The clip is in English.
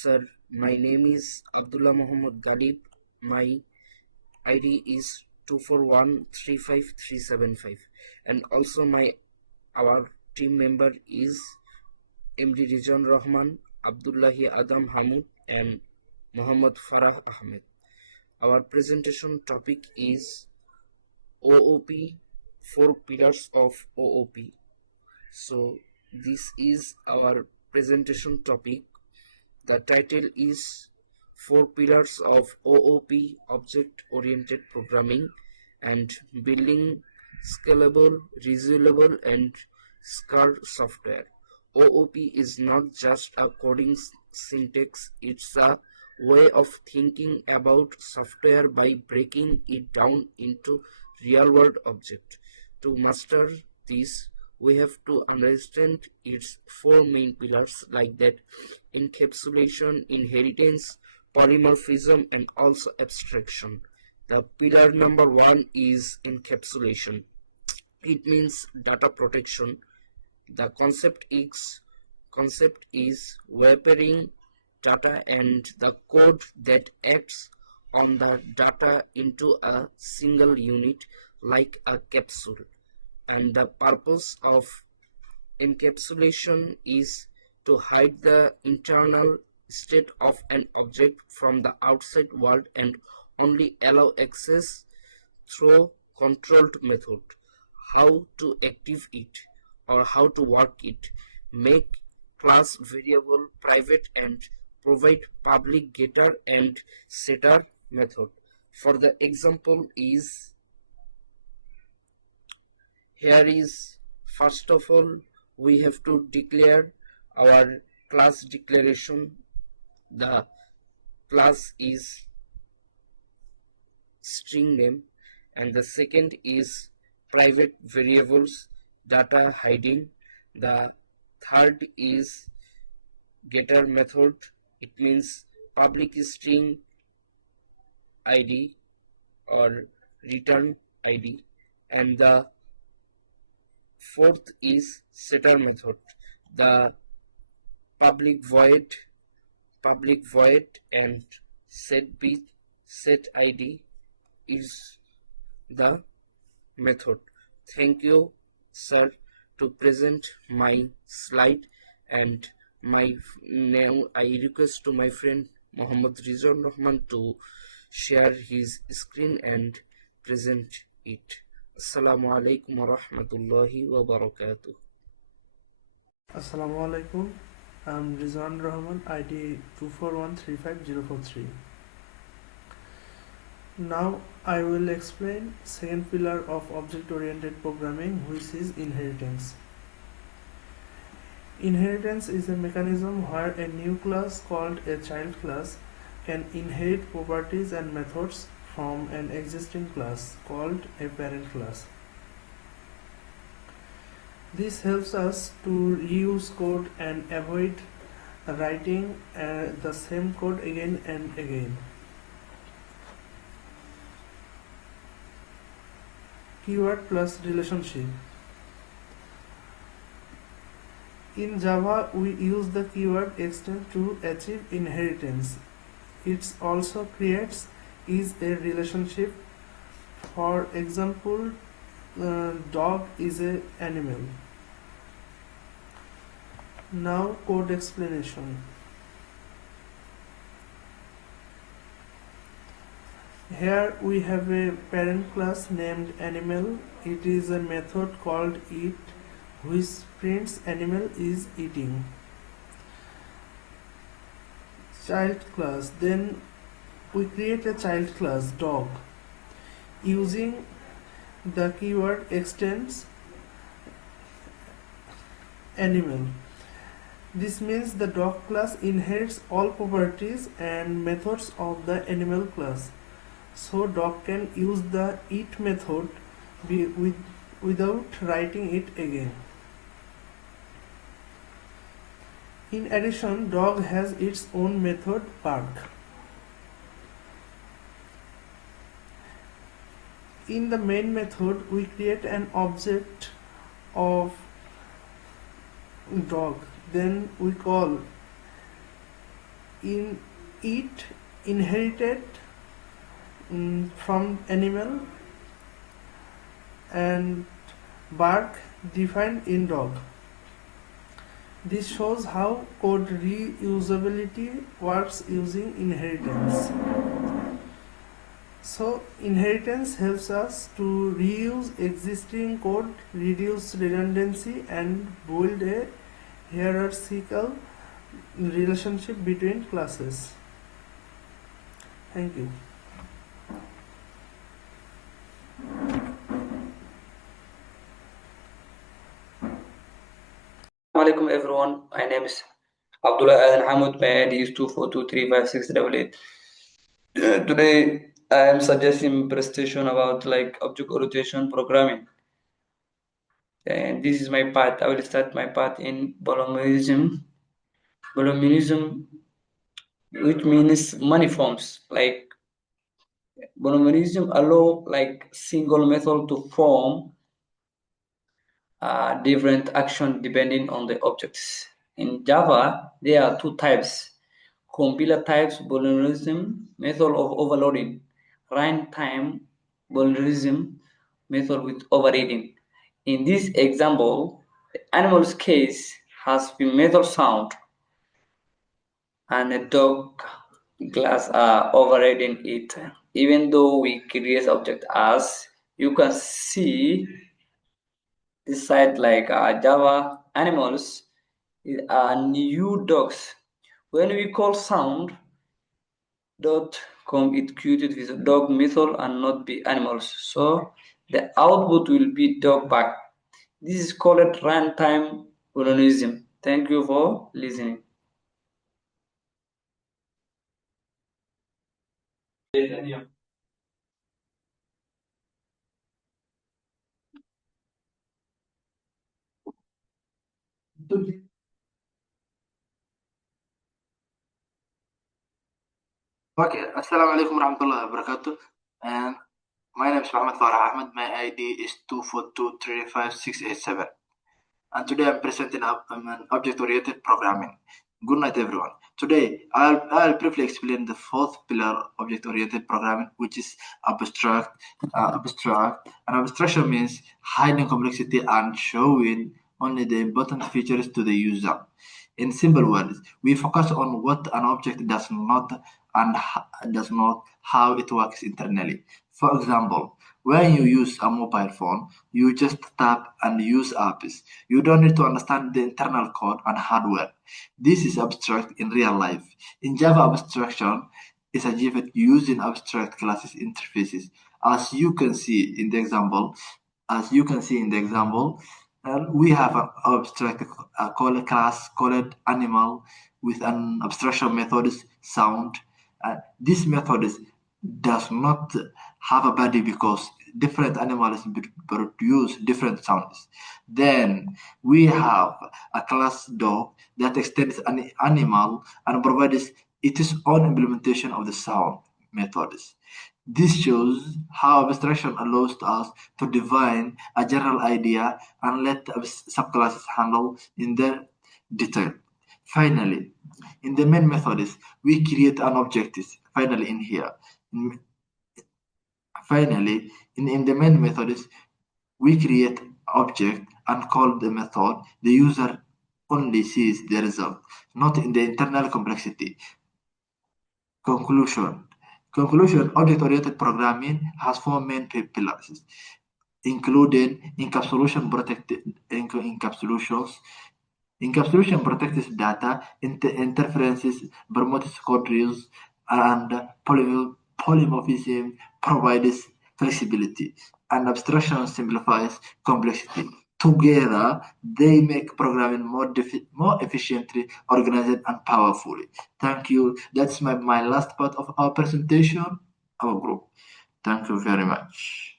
Sir, my name is Abdullah Muhammad Galib. My ID is 241353375, and also my our team member is MD Rizwan Rahman, Abdullahi Adam Hamid, and Muhammad Farah Ahmed. Our presentation topic is OOP, four pillars of OOP. So this is our presentation topic. The title is Four Pillars of OOP, Object Oriented Programming, and Building Scalable, Reusable, and Scarce Software. OOP is not just a coding syntax, it's a way of thinking about software by breaking it down into real world objects. To master this, we have to understand its four main pillars like that: encapsulation, inheritance, polymorphism, and also abstraction. The pillar number one is encapsulation. It means data protection. The concept is wrapping data and the code that acts on the data into a single unit like a capsule. And the purpose of encapsulation is to hide the internal state of an object from the outside world and only allow access through controlled method. How to active it or how to work it: make class variable private and provide public getter and setter method. For the example is here is, first of all, we have to declare our class declaration. The class is string name, and the second is private variables data hiding. The third is getter method. It means public string id or return id, and the fourth is setter method. The public void and set id is the method. Thank you, sir, to present my slide, and now I request to my friend Muhammad Rizwan Rahman to share his screen and present it. Assalamu alaikum wa rahmatullahi wa barakatuh. Assalamu alaikum. I'm Rizwan Rahman, ID 2413503. Now I will explain second pillar of object-oriented programming, which is inheritance. Inheritance is a mechanism where a new class called a child class can inherit properties and methods from an existing class called a parent class. This helps us to reuse code and avoid writing the same code again and again. Keyword plus relationship. In Java, we use the keyword extend to achieve inheritance. It also creates is a relationship. For example, dog is an animal. Now code explanation. Here we have a parent class named animal. It is a method called eat which prints animal is eating. Child class. Then we create a child class dog using the keyword extends animal. This means the dog class inherits all properties and methods of the animal class. So dog can use the eat method without writing it again. In addition, dog has its own method bark. In the main method, we create an object of dog. Then we call in it inherited from animal, and bark defined in dog. This shows how code reusability works using inheritance. So inheritance helps us to reuse existing code, reduce redundancy, and build a hierarchical relationship between classes. Thank you. Assalamualaikum everyone. My name is Abdullah Adan Hamud. My ID is 242356888. Today I am suggesting presentation about like object orientation programming. And this is my part. I will start my part in Bolominism. Bolominism, which means many forms. Like Bolominism allow like single method to form different action depending on the objects. In Java, there are two types: compiler types booleanism, method of overloading; runtime booleanism, method with overriding. In this example, the animal's case has been method sound and a dog class are overriding it. Even though we create object as you can see this side, like Java animals are new dogs. When we call sound dot com, it created with dog method and not be animals. So the output will be dog back. This is called runtime booleanism. Thank you for listening. Okay, Assalamu alaikum warahmatullahi wabarakatuh. And my name is Muhammad Farah Ahmed. My ID is 2423567. And today I'm presenting an object-oriented programming. Good night, everyone. Today, I'll briefly explain the fourth pillar object-oriented programming, which is abstract. Abstract. And abstraction means hiding complexity and showing only the important features to the user. In simple words, we focus on what an object does not and does not how it works internally. For example, when you use a mobile phone, you just tap and use apps. You don't need to understand the internal code and hardware. This is abstract in real life. In Java, abstraction is achieved using abstract classes interfaces. As you can see in the example, we have an abstract called class called animal with an abstraction method sound. This method does not have a body because different animals produce different sounds. Then we have a class dog that extends an animal and provides its own implementation of the sound methods. This shows how abstraction allows us to define a general idea and let subclasses handle in the detail. Finally, in the main methods, we create an object. Finally, in here. Finally, in the main methods, we create object and call the method. The user only sees the result, not in the internal complexity. Conclusion. Object-oriented programming has four main pillars, including encapsulation encapsulations. Encapsulation protects data, interferences, promotes code reuse, and polymorphism provides flexibility, and abstraction simplifies complexity. Together, they make programming more efficiently, organized, and powerfully. Thank you. That's my last part of our presentation, our group. Thank you very much.